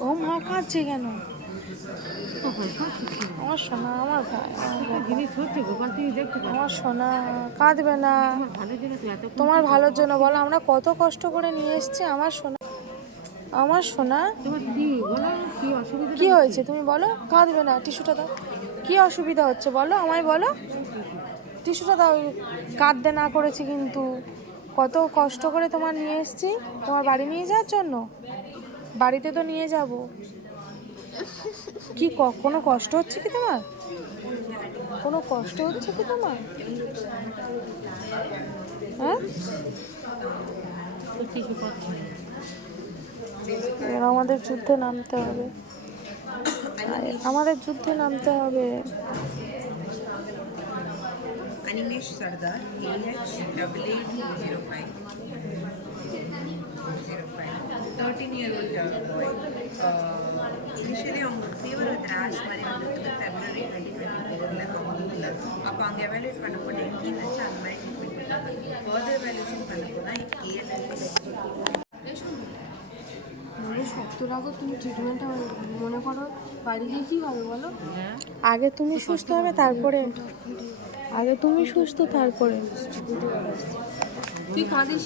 ও মা কাঁদছে কেন? আমার সোনা আমার ভাই আমার সোনা কাঁদবে না। তোমার ভালোর জন্য বলো আমরা কত কষ্ট করে নিয়ে এসেছি আমার সোনা। আমার সোনা? কি হয়েছে তুমি বলো? কাঁদবে না টিস্যুটা দাও। কি অসুবিধা হচ্ছে বলো আমায় বলো? টিস্যুটা দাও কাঁদতে না করেছি কিন্তু। কত কষ্ট করে তোমার নিয়ে এসেছি। তোমার বাড়ি নিয়ে যাওয়ার জন্য? বাড়িতে তো নিয়ে যাব। কি কোনো কষ্ট হচ্ছে কি তোমার? কোনো কষ্ট হচ্ছে কি তোমার? হ্যাঁ? আমাদের যুদ্ধে নামতে হবে। আমাদের যুদ্ধে নামতে হবে। Animesh Sardar H double eight zero five. 13 year old boy. Uh, initially அவங்க ஃபீவர் வித் ரேஷ் மாதிரி வந்ததுக்கு ஃபெப்ரவரி டுவெண்ட்டி டுவெண்ட்டி ஃபோரில் கம்பெனியில் அப்போ அவங்க எவாலுவேட் பண்ண போது எங்கேயும் வச்சு அந்த மாதிரி ட்ரீட்மெண்ட் பண்ணாங்க ஃபர்தர் எவாலுவேஷன் பண்ண போனால் எனக்கு ஏழு শক্ত রাখো তুমি ট্রিটমেন্টটা মনে করো বাড়ি গিয়ে কী হবে বলো আগে তুমি সুস্থ হবে তারপরে আগে তুমি সুস্থ তারপরে তুই কাঁদিস